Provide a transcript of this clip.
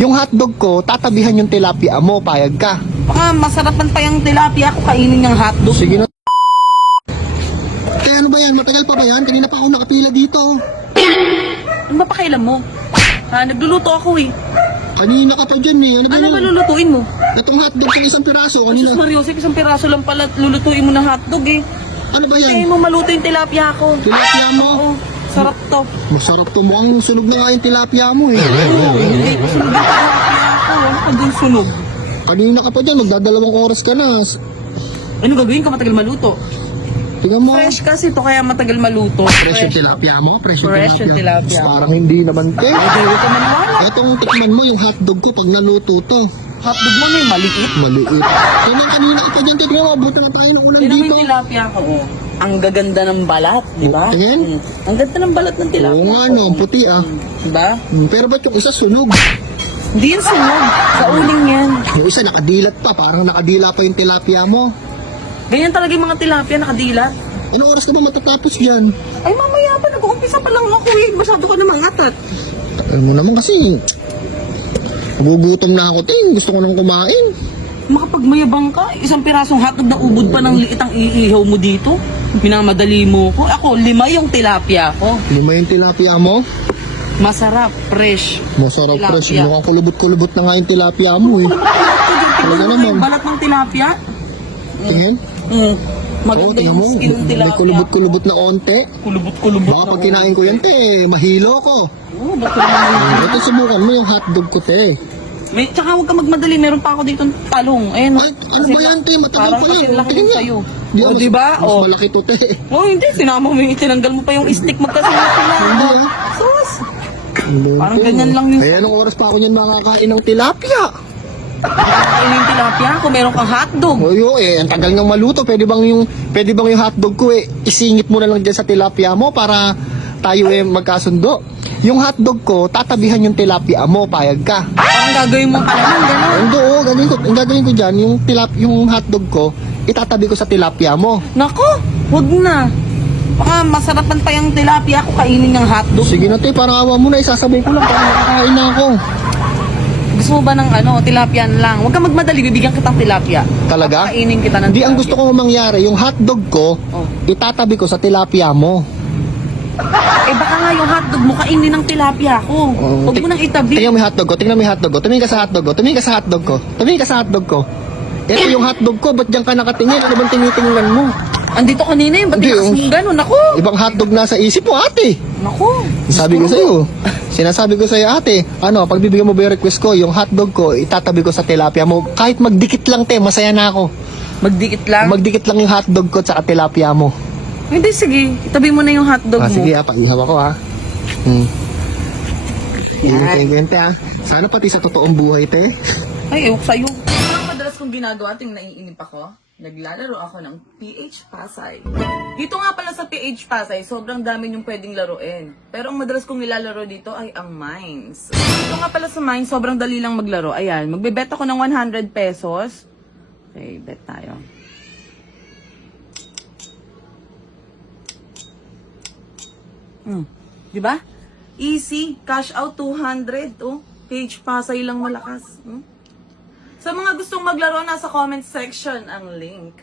Yung hotdog ko, tatabihan yung tilapia mo, payag ka. Baka masarapan pa yung tilapia ko kainin yung hotdog. Sige na. Kaya ano ba yan? Matagal pa ba yan? Kanina pa ako nakapila dito. Ano ba pakialam mo? Ha, nagluluto ako eh. Kanina ka pa dyan eh. Ano ba Ano yan? ba lulutuin mo? Itong hotdog ng isang piraso. Ay, Kanina. sus Mariosep, isang piraso lang pala lulutuin mo ng hotdog eh. Ano ba Kaya yan? mo maluto yung tilapia ko. Tilapia mo? Oo, sarap to. Masarap to. Mukhang sunog na nga yung tilapia mo eh. Hindi, sunog yung tilapia ko. Ano ka dun sunog? Kanina ka pa dyan. Magdadalawang oras ka na. Ano gagawin ka matagal maluto? Tingnan mo. Fresh kasi to kaya matagal maluto. Fresh yung tilapia mo? Fresh yung tilapia. Parang hindi naman te. Hindi ko maniwala. Etong tikman mo yung hotdog ko pag naluto to. Hotdog mo may maliit. Maliit. Kanina ka pa dyan. Tingnan mo. Buti na tayo ng ulang Tignan mo dito. yung tilapia ko. Oh. Ang gaganda ng balat, di ba? Tingin? Ang ganda ng balat ng tilapia. Oo nga no. Ang puti ah. Di ba? Pero ba't yung isa sunog? Hindi yan sunog. Sa uling yan. Yung isa nakadilat pa. Parang nakadila pa yung tilapia mo. Ganyan talaga yung mga tilapia nakadilat. Anong oras ka ba matatapos dyan? Ay mamaya pa, nag-uumpisa pa lang ako eh. Masyado ka namang atat. Alam mo naman kasi. Nagugutom na ako ting. Gusto ko nang kumain. Makapagmayabang ka, isang pirasong hotdog na ubod pa ng liit ang iihaw mo dito. Minamadali mo ko. Ako, 5 yung tilapia ko. Lima yung tilapia mo. Masarap, fresh. Masarap fresh. Tilapia. Mukhang kulubot-kulubot na nga yung tilapia mo eh. Tignan mo naman. yung balat ng tilapia. Tingin? Mm. Oo, Maganda tingnan yung mo. skin ng May tilapia. kulubot-kulubot na onte. Kulubot-kulubot. Baka pag kinain ko yan te, mahilo ko. Oo, bakit naman? Ito subukan mo yung hotdog ko te. May, tsaka huwag ka magmadali, meron pa ako dito talong. Ayun. Ay, ano ba yan te? Matagal parang pa yan. kasi laki Tingnan yun nga. sa'yo. Di, O, mas- diba? Mas O. malaki to te. Oh, hindi. Sinama mo yung itinanggal mo pa yung stick magkasunod sila. Hindi, ah. Sus. Parang ganyan lang yung Kaya anong oras pa ako niyan makakain ng tilapia? kainin yung tilapia kung meron kang hotdog. Oyo, ang tagal niyang maluto. Pwede bang yung hotdog ko isingit mo na lang dyan sa tilapia mo para tayo magkasundo? Yung hotdog ko, tatabihan yung tilapia mo, payag ka. Parang gagawin mo pala ng gano'n. Hindi, ang gagawin ko dyan, yung hotdog ko, itatabi ko sa tilapia mo. Nako, wag na. Baka masarapan pa yung tilapia ko kainin yung hotdog. Sige na te, parang awa mo na, isasabay ko lang para makakain na ako. Gusto mo ba ng tilapia lang? Huwag ka magmadali, bibigyan kitang tilapia. Talaga? Kainin kita ng Hindi, ang tilapia. gusto ko mangyari, yung hotdog ko, Oh. itatabi ko sa tilapia mo. Eh baka nga yung hotdog mo kainin ng tilapia ko. Huwag mo nang itabi. Tingnan mo yung hotdog ko, tingnan mo yung hotdog ko. Tumingin ka sa hotdog ko, tumingin ka sa hotdog ko. Tumingin ka sa hotdog ko. Ito yung hotdog ko, ba't diyan ka nakatingin? Ano bang tinitingnan mo? Andito kanina yung ba't Hindi, yung yung- gano'n? Nako. Ibang hotdog nasa isip mo, ate. Nako. Sabi ko sa'yo. Sinasabi ko sa'yo, ate. Pag bibigyan mo ba yung request ko, yung hotdog ko, itatabi ko sa tilapia mo. Kahit magdikit lang, te, masaya na ako. Magdikit lang. Magdikit lang yung hotdog ko sa tilapia mo. Hindi, sige. Itabi mo na yung hotdog mo. Sige, paihaw ako, ha. Thank you, Sana pati sa totoong buhay, te. Ay, ewan ko sa'yo. Ang madalas kong ginagawa, ting naiinip ako, naglalaro ako ng PH Pasay. Dito nga pala sa PH Pasay, sobrang dami yung pwedeng laruin. Pero ang madalas kong nilalaro dito ay ang Mines. Dito nga pala sa Mines, sobrang dali lang maglaro. Ayan, magbebet ako ng 100 pesos. Okay, bet tayo. Di ba? Easy. Cash out 200. Oh. PH Pasay lang malakas. Sa mga gustong maglaro, nasa comment section ang link.